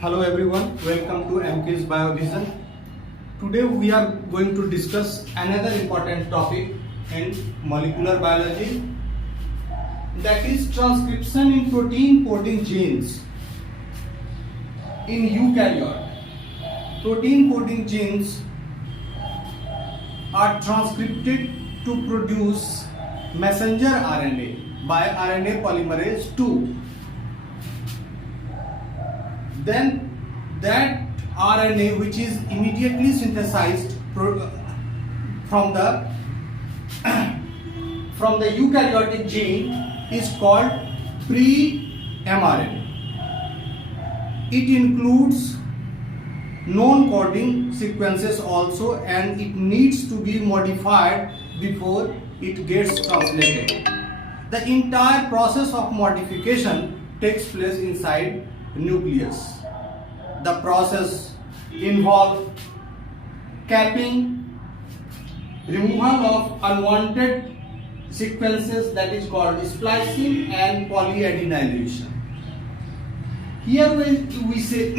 Hello everyone, welcome to MK's Biovision. Today we are going to discuss another important topic in molecular biology, that is transcription in protein coding genes in eukaryote. Protein coding genes are transcripted to produce messenger RNA by RNA polymerase II. Then that RNA, which is immediately synthesized from the eukaryotic gene, is called pre-mRNA. It includes non-coding sequences also, and it needs to be modified before it gets translated. The entire process of modification takes place inside nucleus. The process involves capping, removal of unwanted sequences, that is called splicing, and polyadenylation. Here we see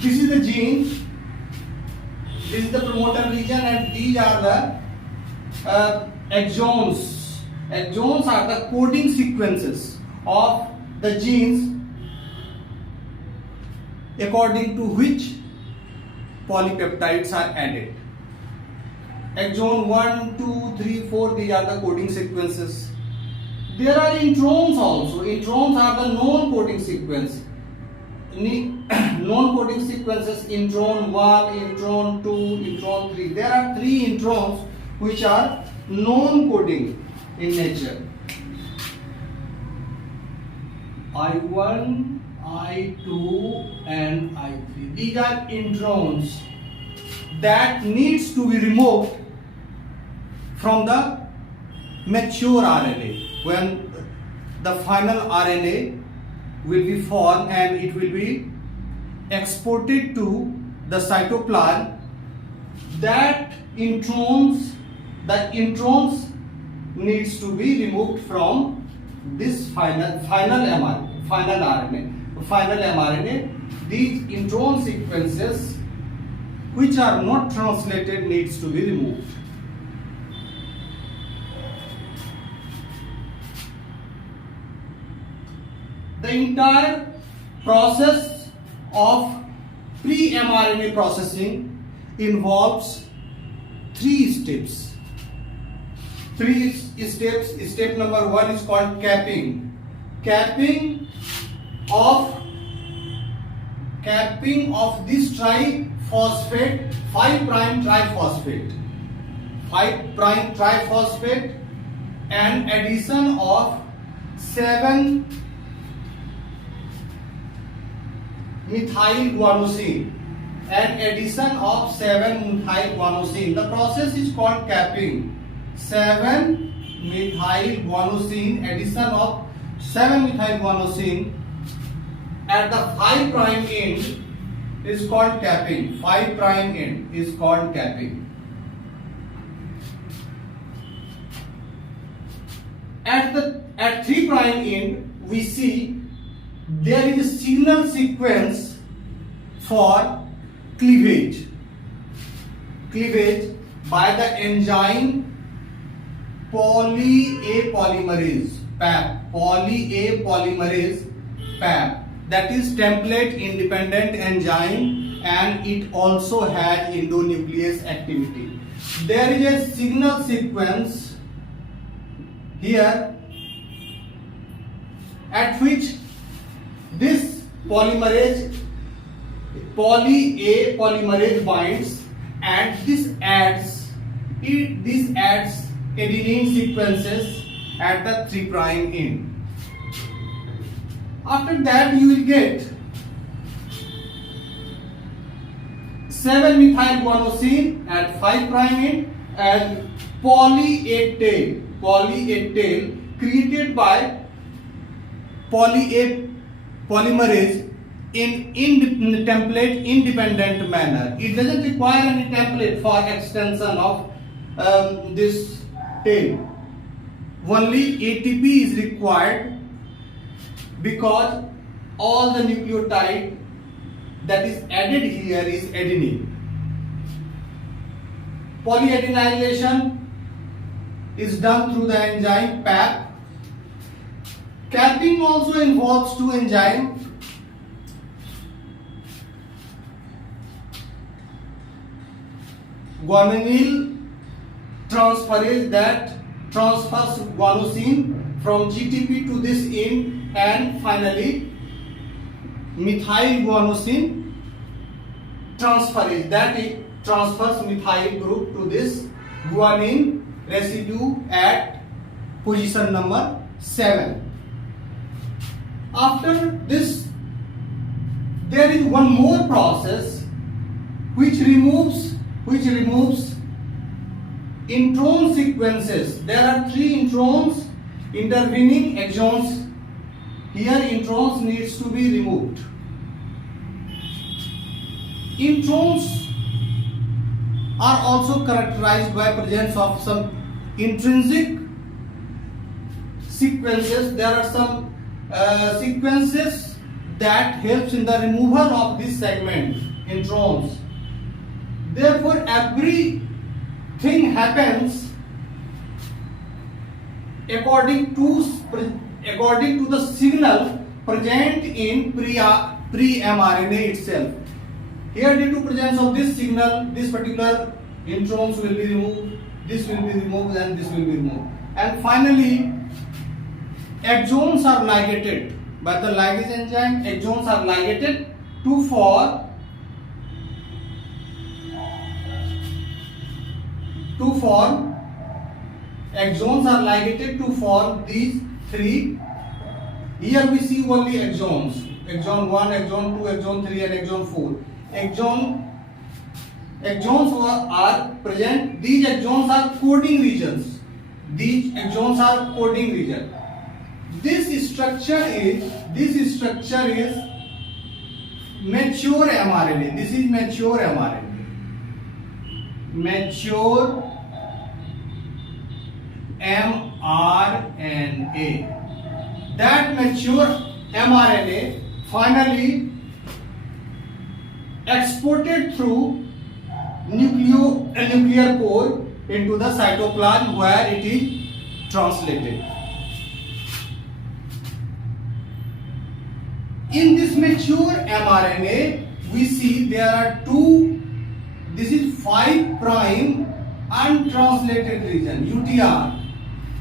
this is the gene, this is the promoter region, and these are the exons. Exons are the coding sequences of the genes according to which polypeptides are added. Exon 1, 2, 3, 4, these are the coding sequences. There are introns also. Introns are the non-coding sequence. Non-coding sequences: intron 1, intron 2, intron 3. There are 3 introns which are non-coding in nature. I1, I2 and I3. These are introns that needs to be removed from the mature RNA when the final RNA will be formed and it will be exported to the cytoplasm. That introns, the introns needs to be removed from this final mRNA. These intron sequences which are not translated needs to be removed. The entire process of pre-mRNA processing involves 3 steps. Step number 1 is called capping. Capping of this triphosphate, 5' triphosphate, and addition of 7-methylguanosine The process is called capping. 7-methylguanosine, addition of 7-methylguanosine at the 5' end is called capping. 5' end is called capping. At 3' end, we see there is a signal sequence for cleavage by the enzyme poly-A polymerase PAP. That is template independent enzyme, and it also has endonuclease activity. There is a signal sequence here at which this poly-A polymerase binds, and this adds adenine sequences at the 3' end. After that, you will get 7-methylguanosine at 5' end and poly-A tail created by poly-A polymerase in template independent manner. It doesn't require any template for extension of this tail. only ATP is required, because all the nucleotide that is added here is adenine. Polyadenylation is done through the enzyme PAP. Capping also involves two enzymes. Guanonyl transferase that transfers guanosine from GTP to this end, and finally methyl guanosine transferase that it transfers methyl group to this guanine residue at position number 7. After this, there is one more process which removes intron sequences. There are 3 introns intervening exons. Here introns needs to be removed. Introns are also characterized by presence of some intrinsic sequences. There are some sequences that helps in the removal of this segment, introns. Therefore, everything happens according to the signal present in pre-mRNA itself. Here, due to presence of this signal, this particular introns will be removed, this will be removed, and this will be removed. And finally, exons are ligated by the ligase enzyme. Exons are ligated to form exons are ligated to form these 3. Here we see only exons: exon 1, exon 2, exon 3, and exon 4. Exons are present. These exons are coding regions. This structure is mature mRNA. This is mature mRNA. Mature mRNA. That mature mRNA finally exported through nuclear pore into the cytoplasm, where it is translated. In this mature mRNA, we see there are 2. This is 5' untranslated region, UTR,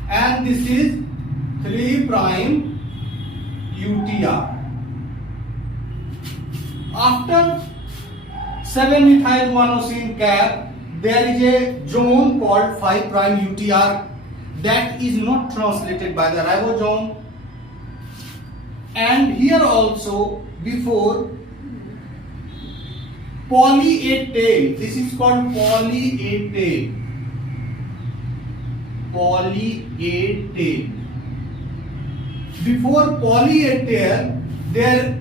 and this is 3' UTR. After 7-methylguanosine cap, there is a zone called 5' UTR that is not translated by the ribosome. And here also, before poly-A tail, this is called poly-A tail. Poly-A tail. Before poly-A tail, there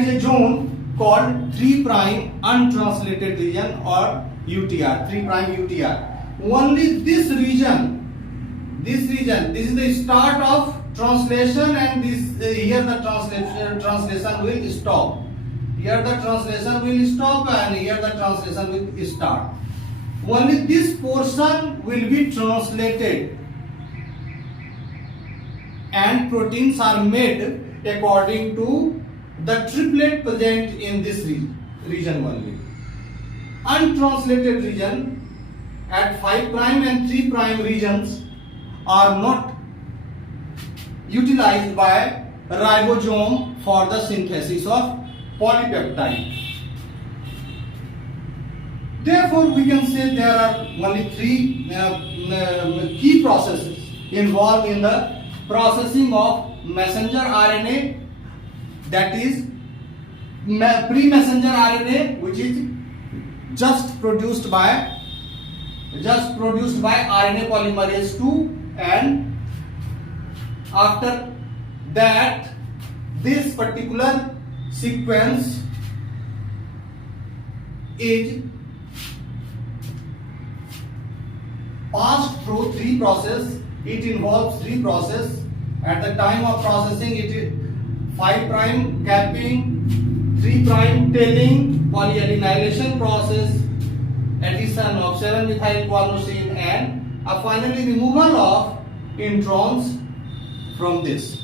is a zone called 3' untranslated region, or UTR, 3' UTR. Only this region, this is the start of translation, and here the translation will stop. Here the translation will stop, and here the translation will start. Only this portion will be translated, and proteins are made according to the triplet present in this region only. Untranslated region at 5' and 3' regions are not utilized by ribosome for the synthesis of polypeptide. Therefore, we can say there are only 3 key processes involved in the processing of messenger RNA, that is pre-messenger RNA, which is just produced by RNA polymerase 2, and after that this particular sequence is passed through 3 processes: It involves three processes. At the time of processing, it is 5' capping, 3' tailing, polyadenylation process, addition of 7-methyl-guanosine, and finally removal of introns from this.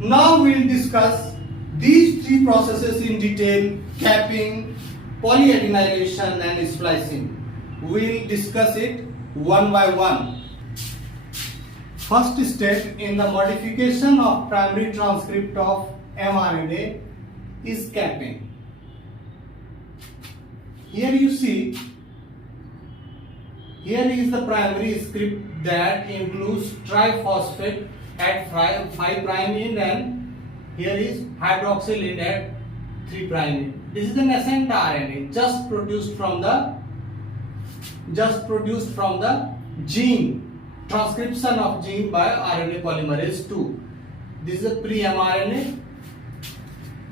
Now we will discuss these three processes in detail: capping, polyadenylation, and splicing. We will discuss it one by one. First step in the modification of primary transcript of mRNA is capping. Here you see, here is the primary script that includes triphosphate at 5' end, and here is hydroxyl end at 3' end. This is the nascent RNA just produced from the gene, transcription of gene by RNA polymerase 2. This is a pre-mRNA.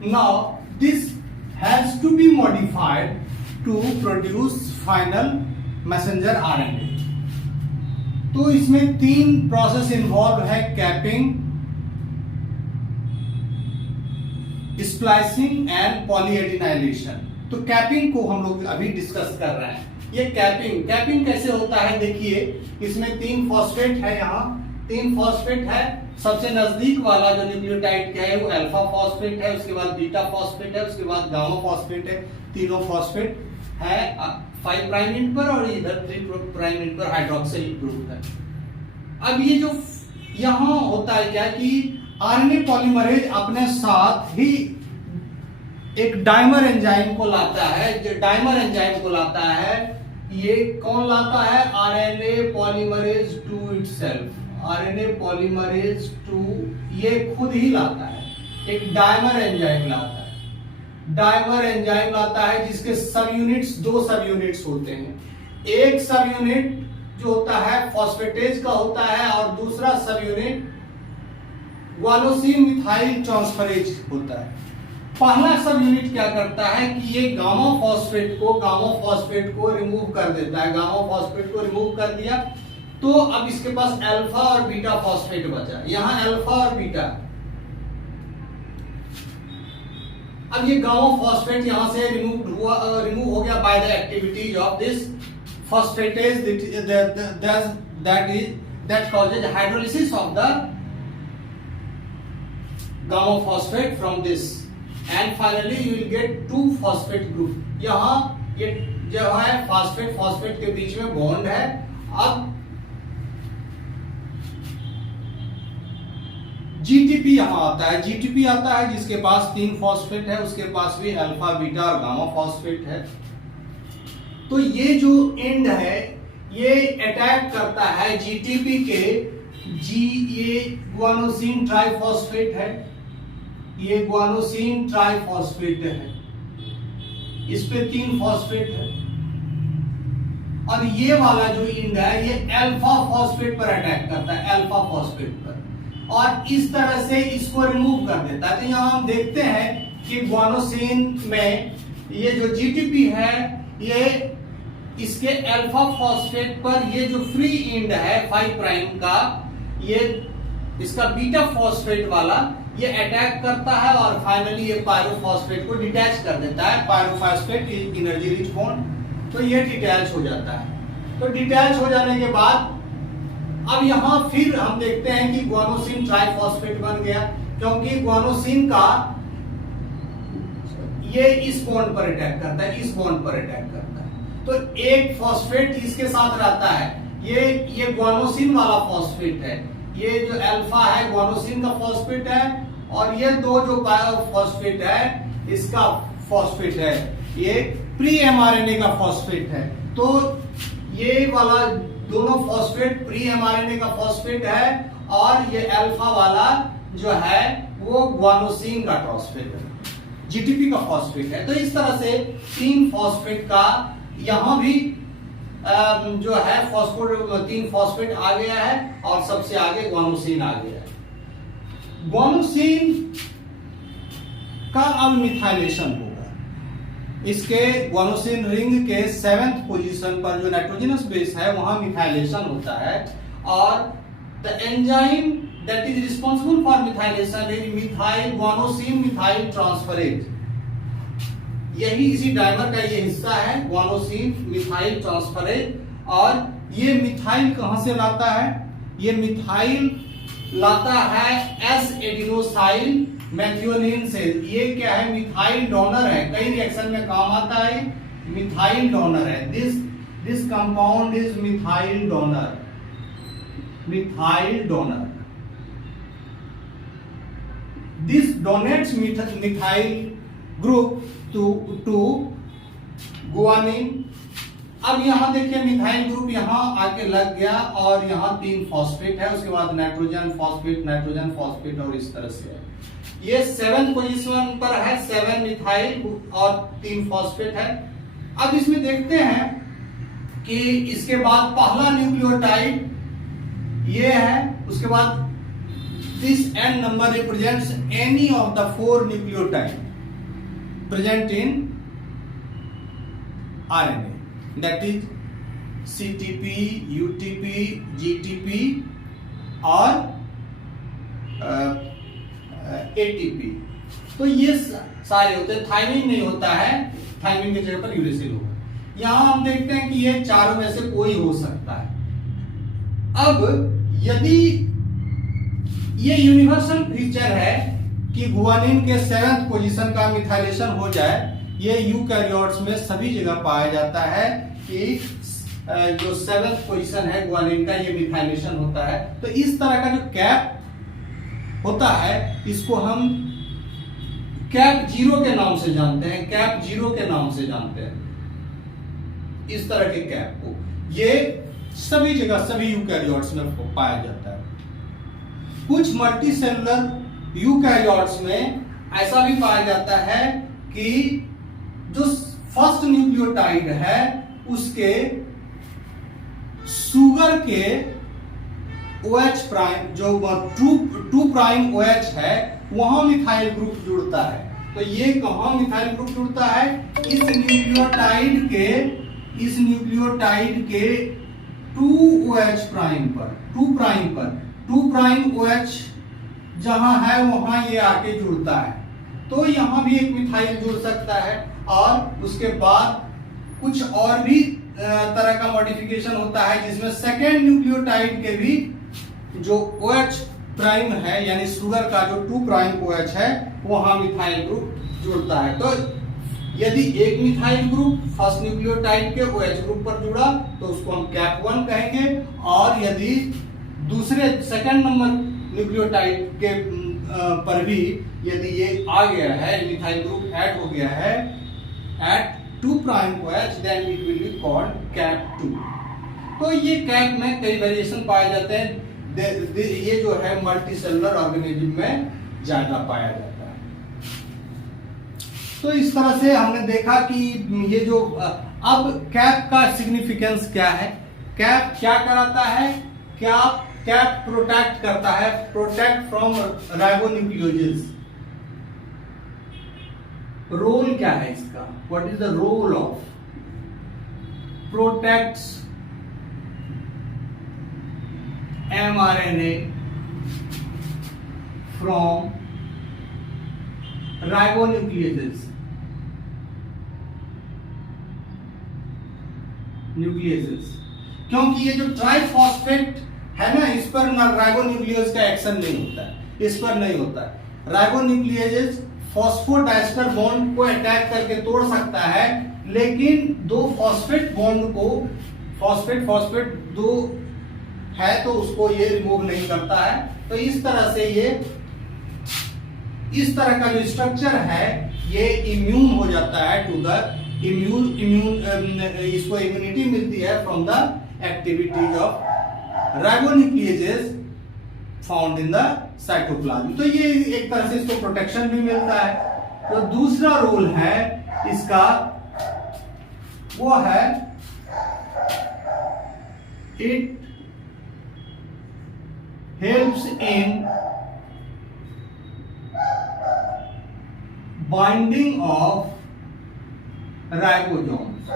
Now this has to be modified to produce final messenger RNA. तो इसमें तीन process involve है: capping, splicing and पॉलीएडिनाइलेशन. तो capping को हम लोग अभी discuss कर रहे हैं. ये कैपिंग कैसे होता है? देखिए, इसमें 3 फॉस्फेट है. यहाँ 3 फॉस्फेट है. सबसे नजदीक वाला जो न्यूक्लियोटाइड क्या है वो अल्फा फॉस्फेट है, उसके बाद बीटा फॉस्फेट है, उसके बाद गामा फॉस्फेट है. तीनों फॉस्फेट है 5' एंड पर, और इधर 3' एंड पर हाइड्रोक्सिल ग्रुप है. अब ये जो यहाँ होता है क्या कि आरएनए पॉलीमरेज अपने साथ ही एक डाइमर एंजाइम को लाता है. जो डाइमर एंजाइम को लाता है, ये कौन लाता है? RNA polymerase 2 itself. RNA polymerase 2 ये खुद ही लाता है, एक डाइमर एंजाइम लाता है. डाइमर एंजाइम लाता है जिसके सब यूनिट्स, 2 सब यूनिट्स होते हैं. एक सब यूनिट जो होता है फॉस्फेटेज का होता है, और दूसरा सब यूनिट ग्वानोसिन मिथाइल ट्रांसफरेज होता है. पहला सब यूनिट क्या करता है कि ये गामा फॉस्फेट को रिमूव कर देता है. गामा फॉस्फेट को रिमूव कर दिया तो अब इसके पास अल्फा और बीटा फॉस्फेट बचा. यहाँ अल्फा और बीटा. अब ये गामा फॉस्फेट यहां से रिमूव हो गया by the activities of this phosphatase that causes hydrolysis of the gamma phosphate from this, and finally you will get 2 phosphate group. यहाँ ये जो है फॉस्फेट के बीच में बॉन्ड है. अब जीटीपी यहाँ आता है. जीटीपी आता है जिसके पास 3 फॉस्फेट है, उसके पास भी अल्फा, बीटा और गामा फॉस्फेट है. तो ये जो एंड है ये अटैक करता है जीटीपी के ये ग्वानोसिन ट्राइफॉस्फेट है, ये ग्वानोसिन ट्राइफॉस्फेट है, इस पे 3 फॉस्फेट है, और ये वाला जो एंड है ये अल्फा फॉस्फेट पर अटैक करता है, अल्फा फॉस्फेट पर, और इस तरह से इसको रिमूव कर देता है. तो यहाँ हम देखते हैं कि ग्वानोसिन में ये जो जीटीपी है ये इसके अल्फा फॉस्फेट पर ये जो फ्री एंड है 5' का, ये इसका बीटा फॉस्फेट वाला ये अटैक करता है और फाइनली ये पायरोफॉस्फेट को डिटैच कर देता है. पायरोफॉस्फेट एनर्जी रिच बॉन्ड, तो ये डिटैच हो जाता है. तो डिटैच हो जाने के बाद अब यहां फिर हम देखते हैं कि ग्वानोसिन ट्राइफॉस्फेट बन गया, क्योंकि ग्वानोसिन का ये इस बॉन्ड पर अटैक करता है, इस बॉन्ड पर अटैक करता है. तो एक फॉस्फेट इसके साथ रहता है, ये ग्वानोसिन वाला फॉस्फेट है. ये जो अल्फा है ग्वानोसिन का फॉस्फेट है, और ये 2 जो फॉस्फेट है इसका फॉस्फेट है, ये प्री एमआरएनए का फॉस्फेट है. तो ये वाला दोनों फॉस्फेट प्री एमआरएनए का फॉस्फेट है, और ये अल्फा वाला जो है वो ग्वानोसिन का फॉस्फेट है, जीटीपी का फॉस्फेट है. तो इस तरह से 3 फॉस्फेट का यहां भी जो है 3 फॉस्फेट आ गया है, और सबसे आगे ग्वानोसिन आ गया है. ग्वानोसिन का अब मिथाइलेशन होगा. इसके ग्वानोसिन रिंग के 7th पोजीशन पर जो नाइट्रोजनस बेस है वहां मिथाइलेशन होता है, और the enzyme that is responsible for methylation is methyl guanosine methyl transferase. यही इसी डाइमर का ये हिस्सा है, ग्वानोसिन मिथाइल ट्रांसफरेज। और ये मिथाइल कहां से लाता है? ये मिथाइल लाता है एस एडिनोसाइल मैथ्योनिन से। ये क्या है? मिथाइल डोनर है, कई रिएक्शन में काम आता है, मिथाइल डोनर है। This compound is methyl donor, methyl donor. This donates methyl group to guanine. अब यहां देखिए मिथाइल ग्रुप यहां आके लग गया और यहां 3 फॉस्फेट है, उसके बाद नाइट्रोजन फॉस्फेट और इस तरह से है। ये 7 पोजीशन पर है, 7 मिथाइल और 3 फॉस्फेट है। अब इसमें देखते हैं कि इसके बाद पहला न्यूक्लियोटाइड ये है, उसके बाद this n number represents any of the 4 nucleotide present in RNA, that is CTP, UTP, GTP और ATP। तो ये सारे होते हैं, थायमिन नहीं होता है, थायमिन की जगह पर यूरेसिल होगा। यहां हम देखते हैं कि ये चारों में से कोई हो सकता है। अब यदि ये यूनिवर्सल फीचर है कि गुआनिन के 7th पोजीशन का मिथाइलेशन हो जाए, ये यूकैरियोट्स में सभी जगह पाया जाता है कि जो 7th पोजीशन है गुआनिन का, ये मिथाइलेशन होता है। तो इस तरह का जो कैप होता है, इसको हम कैप 0 के नाम से जानते हैं, कैप 0 के नाम से जानते हैं इस तरह के कैप को। ये सभी जगह सभी यूकैरियोट्स में पाया जाता है। कुछ मल्टी सेलुलर यूकैरियोट्स में ऐसा भी पाया जाता है कि जो फर्स्ट न्यूक्लियोटाइड है उसके शुगर के OH प्राइम, जो 2 प्राइम OH है, वहां मिथाइल ग्रुप जुड़ता है। तो ये कहां मिथाइल ग्रुप जुड़ता है? इस न्यूक्लियोटाइड के 2 OH प्राइम पर, 2 प्राइम OH जहां है वहां ये आके जुड़ता है। तो यहां भी एक मिथाइल जुड़ सकता है। और उसके बाद कुछ और भी तरह का मॉडिफिकेशन होता है जिसमें सेकेंड न्यूक्लियोटाइड के भी जो OH प्राइम है, यानी शुगर का जो 2 प्राइम OH है, वहां मिथाइल ग्रुप जुड़ता है। तो यदि एक मिथाइल ग्रुप फर्स्ट न्यूक्लियोटाइड के OH ग्रुप पर जुड़ा तो उसको हम कैप 1 कहेंगे। और यदि दूसरे सेकंड नंबर न्यूक्लियोटाइड के पर भी यदि ये आ गया है, मिथाइल ग्रुप ऐड हो गया है at 2 prime OH, then it will be called cap 2। तो ये कैप में कई वेरिएशन पाए जाते हैं। ये जो है मल्टी सेलुलर ऑर्गेनिज्म में ज्यादा पाया जाता है। तो इस तरह से हमने देखा कि ये जो अब कैप का सिग्निफिकेंस क्या है, कैप क्या कराता है? कैप प्रोटेक्ट करता है, प्रोटेक्ट फ्रॉम राइबोन्यूक्लियोजेस। रोल क्या है इसका? What is the role of? Protects mRNA from ribonucleases, क्योंकि ये जो ट्राइफॉस्फेट है ना, इस पर ना राइबोन्यूक्लियस का एक्शन नहीं होता है, इस पर नहीं होता है। राइबोन्यूक्लियस फॉस्फोडाइस्टर बॉन्ड को अटैक करके तोड़ सकता है, लेकिन 2 फॉस्फेट बॉन्ड को, फॉस्फेट 2 है तो उसको ये रिमूव नहीं करता है। तो इस तरह से ये, इस तरह का जो स्ट्रक्चर है, ये इम्यून हो जाता है टू द इसको इम्यूनिटी मिलती है from the activities of ribonucleases found in the cytoplasm. तो ये एक तरह से इसको प्रोटेक्शन भी मिलता है। तो दूसरा रोल है इसका, वो है it helps in binding of ribosomes।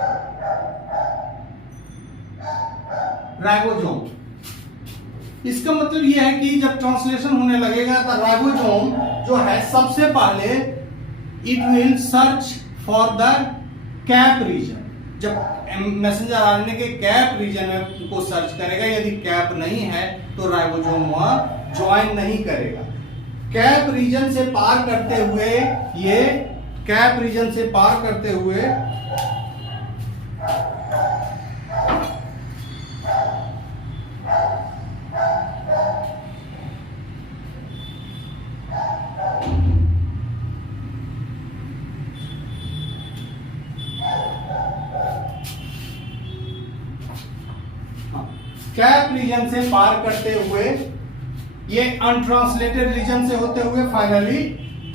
इसका मतलब यह है कि जब ट्रांसलेशन होने लगेगा तो राइबोसोम जो है सबसे पहले it will search for the cap region. जब मैसेंजर आरएनए के कैप रीजन को सर्च करेगा, यदि कैप नहीं है तो राइबोसोम वहां ज्वाइन नहीं करेगा। कैप रीजन से पार करते हुए ये कैप रीजन से पार करते हुए कैप रीजन से पार करते हुए ये अनट्रांसलेटेड रीजन से होते हुए फाइनली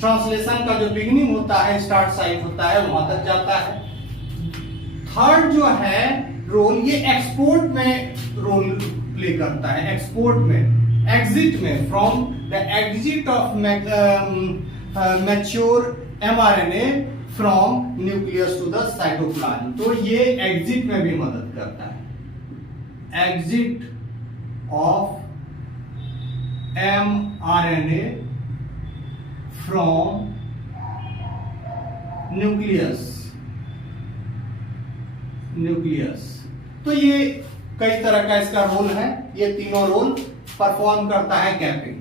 ट्रांसलेशन का जो बिगिनिंग होता है, स्टार्ट साइट होता है, वहां तक जाता है। थर्ड जो है रोल, ये एक्सपोर्ट में रोल प्ले करता है। एक्सपोर्ट में, एग्जिट में, from the exit of mature mRNA from nucleus to the cytoplasm, तो ये एग्जिट में भी मदद करता है। Exit of mRNA from nucleus. तो ये कई तरह का इसका रोल है, ये तीनों रोल परफॉर्म करता है कैपिंग।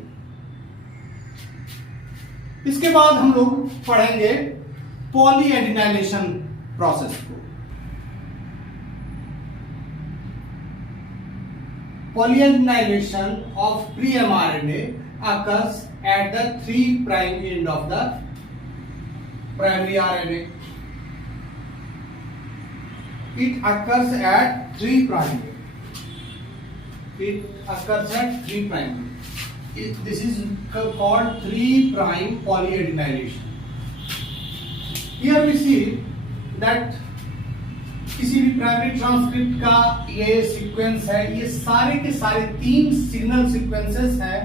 इसके बाद हम लोग पढ़ेंगे पॉलीएडिनाइलेशन प्रोसेस को। Polyadenylation of pre-mRNA occurs at the 3' end of the primary RNA. It occurs at 3'. It occurs at 3'. This is called 3' polyadenylation. Here we see that किसी भी प्राइमरी ट्रांसक्रिप्ट का ये सीक्वेंस है, ये सारे के सारे 3 सिग्नल सीक्वेंसेस हैं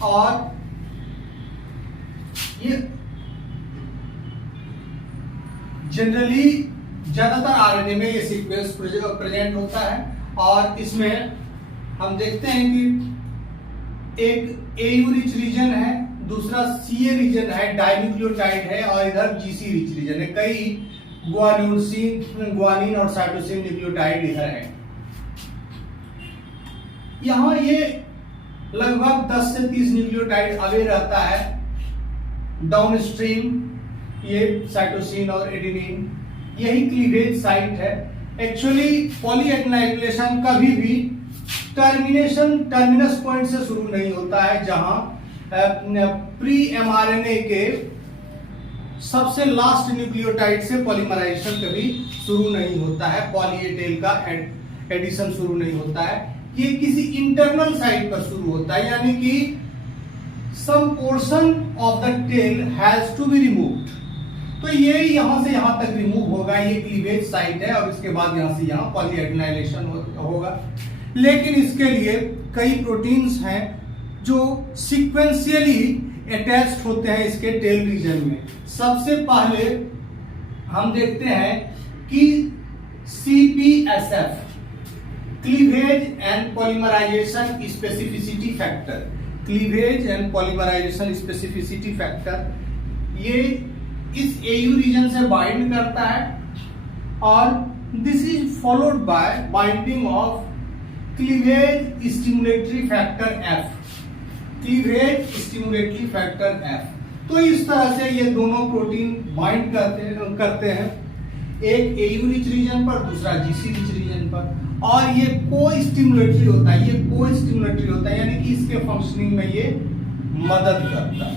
और ये जनरली ज्यादातर आरएनए में ये सीक्वेंस प्रेजेंट होता है। और इसमें हम देखते हैं कि एक एयू रिच रीजन है, दूसरा सीए रीजन है, डाइन्यूक्लियोटाइड है, और इधर जीसी रिच रीजन है। कई ग्वानिन और साइटोसिन न्यूक्लियोटाइड इधर है। यहां ये लगभग 10 से 30 न्यूक्लियोटाइड अवे रहता है डाउनस्ट्रीम, ये साइटोसिन और एडेनिन, यही क्लीवेज साइट है। एक्चुअली पॉलीएडिनाइलेशन कभी भी टर्मिनस पॉइंट से शुरू नहीं होता है, जहां प्री एमआरएनए के सबसे लास्ट न्यूक्लियोटाइड से पॉलीमराइजेशन कभी शुरू नहीं होता है, पॉली ए टेल का एडिशन शुरू नहीं होता है। ये किसी इंटरनल साइट पर शुरू होता है, यानी कि some portion of the tail has to be removed. तो ये यहां से यहां तक रिमूव होगा, ये क्लीवेज साइट है, और इसके बाद यहां से यहां पॉलीएडिनाइलेशन होगा। लेकिन इसके लिए कई प्रोटीन्स हैं जो सीक्वेंशियली अटैच्ड होते हैं इसके टेल रीजन में। सबसे पहले हम देखते हैं कि CPSF, cleavage and polymerization specificity factor, cleavage and polymerization specificity factor, ये इस AU रीजन से बाइंड करता है, और this is followed by binding of cleavage stimulatory factor F, cleavage stimulatory factor F। तो इस तरह से ये दोनों प्रोटीन बाइंड करते हैं, एक AU रिच रीजन पर, दूसरा GC रिच रीजन पर, और ये को स्टिमुलेटरी होता है, यानी कि इसके फंक्शनिंग में ये मदद करता है।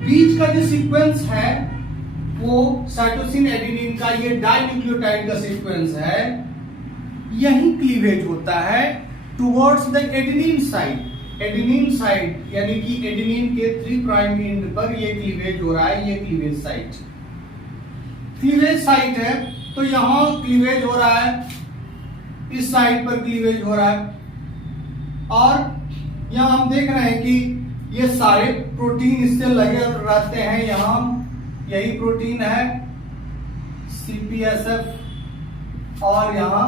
बीच का जो सीक्वेंस है वो साइटोसिन एडेनिन का, ये डाइन्यूक्लियोटाइड का सीक्वेंस है, यही क्लीवेज होता है towards the adenine side. Adenine side यानी कि एडेनिन के 3' एंड पर ये क्लीवेज हो रहा है, ये क्लीवेज साइट है। तो यहां क्लीवेज हो रहा है, इस साइड पर क्लीवेज हो रहा है, और यहां हम देख रहे हैं कि ये सारे प्रोटीन इससे लगे रहते हैं। यहां यही प्रोटीन है CPSF, और यहां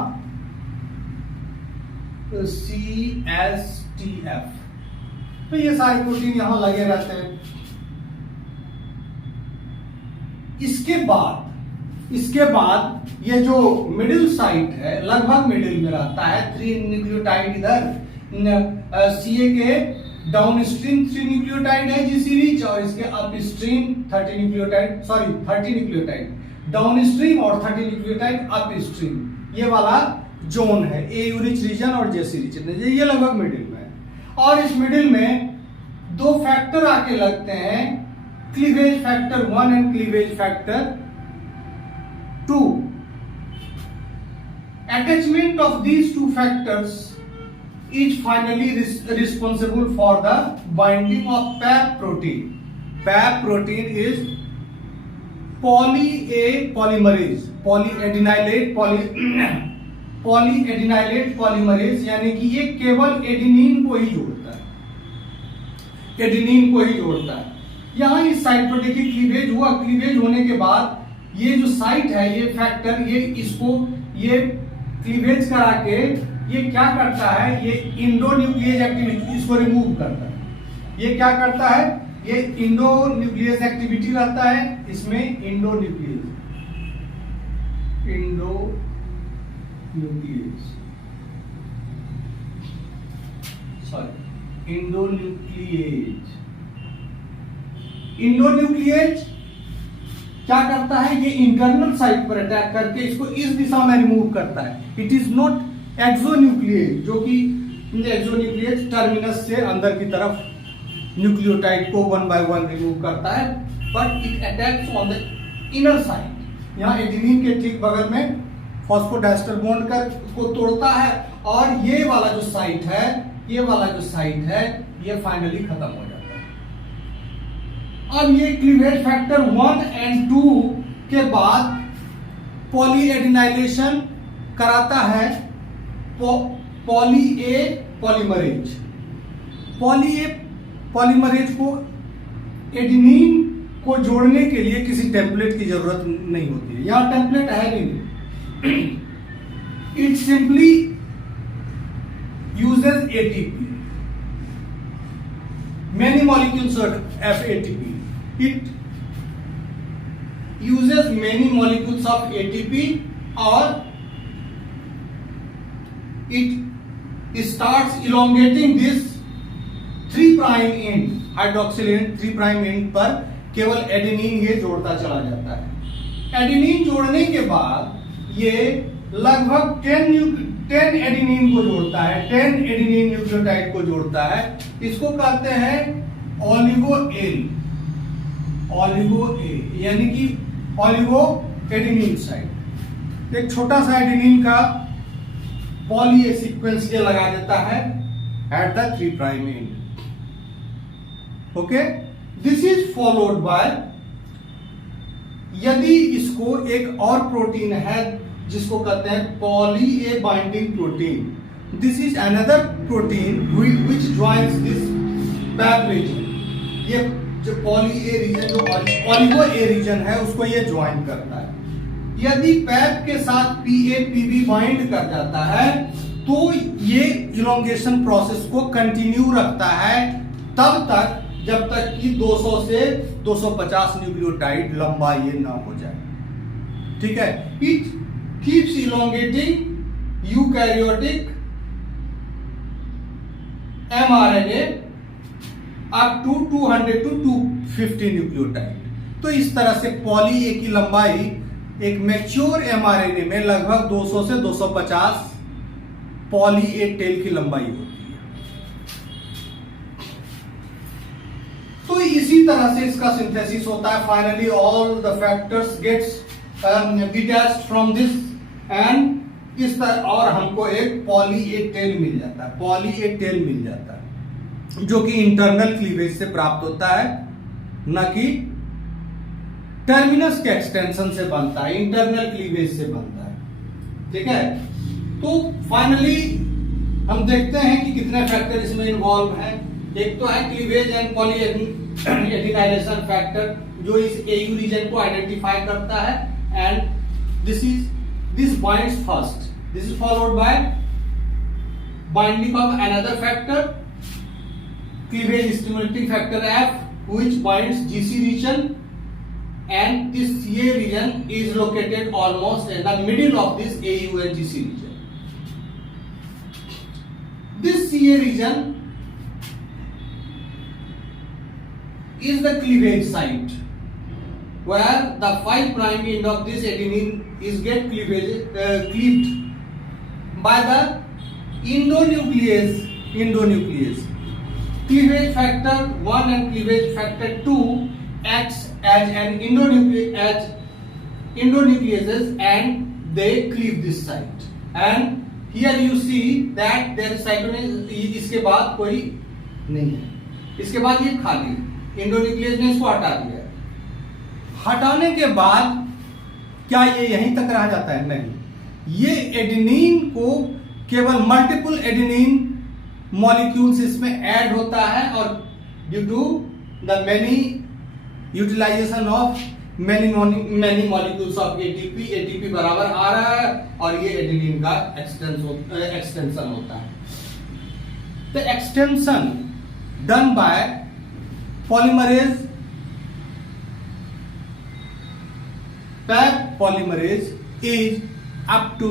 CSP TF। तो ये सारे प्रोटीन यहां लगे रहते हैं। इसके बाद ये जो मिडिल साइट है, लगभग मिडिल में रहता है, 3 न्यूक्लियोटाइड इधर, CA के डाउन स्ट्रीम 3 न्यूक्लियोटाइड है GC रिच, और इसके up stream 30 nucleotide down stream और 30 न्यूक्लियोटाइड अप स्ट्रीम। ये वाला जोन है AU रिच रीजन और JC रिच, ये लगभग मिडिल में है। और इस मिडिल में दो फैक्टर आके लगते हैं, cleavage factor 1 and cleavage factor 2। Attachment of these two factors is finally responsible for the binding of PAP protein. PAP protein is polyamidinylate polymerase, यानी कि ये केवल एडेनिन को ही जोड़ता है। यहां इस साइट पर देखिए क्लीवेज हुआ, क्लीवेज होने के बाद ये जो साइट है, ये फैक्टर, ये क्लीवेज करा के ये क्या करता है, ये इंडोन्यूक्लियेज एक्टिविटी इसको रिमूव करता है। ये क्या करता है, ये इंडोन्यूक्लियेज एक्टिविटी रहता है इसमें, इंडोन्यूक्लियेज क्या करता है, ये इंटरनल साइट पर अटैक करके इसको इस दिशा में रिमूव करता है। इट इज नॉट एक्सोन्यूक्लियेज, जो कि एक्सोन्यूक्लियेज टर्मिनस से अंदर की तरफ न्यूक्लियोटाइड को 1 by 1 रिमूव करता है, but it attacks on the inner side. यहाँ एडेनिन के ठीक बगल में फॉस्फोडाइस्टर बॉन्ड को तोड़ता है, और ये वाला जो साइट है ये फाइनली खत्म हो जाता है। अब ये क्लीवेज फैक्टर 1 and 2 के बाद पॉलीएडिनाइलेशन कराता है पॉली ए पॉलीमरेज को एडेनिन को जोड़ने के लिए किसी टेम्पलेट की जरूरत नहीं होती है। यहां टेम्पलेट है नहीं, it simply uses ATP, many molecules of ATP. It uses many molecules of ATP, or it starts elongating this 3' end, hydroxyl end 3' end पर केवल एडेनिन ये जोड़ता चला जाता है। एडेनिन जोड़ने के बाद ये लगभग 10 एडेनिन को जोड़ता है, 10 एडेनिन न्यूक्लियोटाइड को जोड़ता है। इसको कहते हैं ओलिगो ए, यानी कि ओलिगो एडेनिन साइट। एक छोटा सा एडेनिन का पॉली ए सीक्वेंस ये लगा देता है at the 3' end। Okay, this is followed by, यदि इसको एक और प्रोटीन है जिसको कहते हैं poly A binding protein, this is another protein which joins this PAP region. ये जो पॉली ए रीजन, जो ओलिगो ए रीजन है, उसको ये ज्वाइन करता है। यदि पैप के साथ PAPB बाइंड कर जाता है तो ये इलोंगेशन प्रोसेस को कंटिन्यू रखता है तब तक जब तक कि 200 से 250 न्यूक्लियोटाइड लंबा ये ना हो जाए। ठीक है, it keeps elongating eukaryotic mRNA up to 200 to 250 nucleotide. तो इस तरह से पॉली ए की लंबाई एक मैच्योर एमआरएनए में लगभग 200 से 250 पॉली ए टेल की लंबाई होती है। तो इसी तरह से इसका सिंथेसिस होता है। Finally all the factors gets detached from this end इस तरह, और हमको एक पॉली ए टेल मिल जाता है, जो कि इंटरनल क्लीवेज से प्राप्त होता है, न कि टर्मिनस के एक्सटेंशन से बनता है, इंटरनल क्लीवेज से बनता है। ठीक है, तो फाइनली हम देखते हैं कि कितने फैक्टर इसमें इन्वॉल्व हैं। एक तो है क्लीवेज एंड पॉलीएडिनाइलेशन फैक्टर, जो इस AU रीजन को आइडेंटिफाई करता है, and this binds first, this is followed by binding of another factor, cleavage stimulating factor F, which binds GC region, and this CA region is located almost in the middle of this AU and GC region. This CA region is the cleavage site where the 5 prime end of this adenine is get cleaved by the endonuclease. Cleavage factor 1 and cleavage factor 2 acts as an endonucleases and they cleave this site. And here you see that there is cytosine, इसके बाद कोई नहीं है, इसके बाद ये खाली है, एंडोन्यूक्लियस ने इसको हटा दिया। हटाने के बाद क्या ये यहीं तक रह जाता है? नहीं, ये एडेनिन को केवल मल्टीपल एडेनिन मॉलिक्यूल्स इसमें ऐड होता है और due to the many utilization of many molecules of ATP बराबर आ रहा है और ये एडेनिन का एक्सटेंशन होता है। The extension done by polymerase, PAP polymerase is up to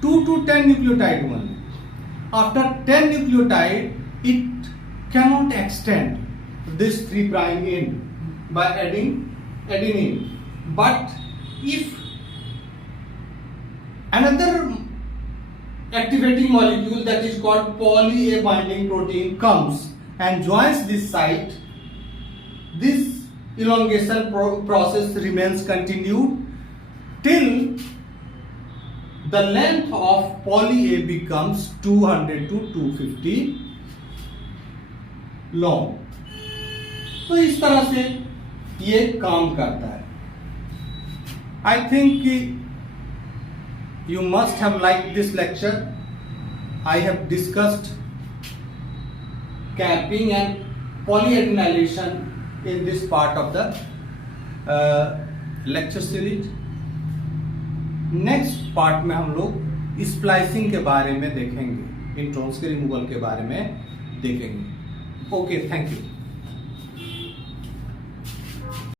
2 to 10 nucleotide only. After 10 nucleotide, it cannot extend this 3 prime end by adding adenine. But if another activating molecule that is called poly A binding protein comes and joins this site, this elongation process remains continued till the length of poly A becomes 200 to 250 long. तो इस तरह से ये काम करता है। I think you must have liked this lecture. I have discussed capping and polyadenylation in this part of the lecture series. Next part में हम लोग स्प्लाइसिंग के बारे में देखेंगे, इंट्रॉन्स के रिमूवल के बारे में देखेंगे। Okay, thank you.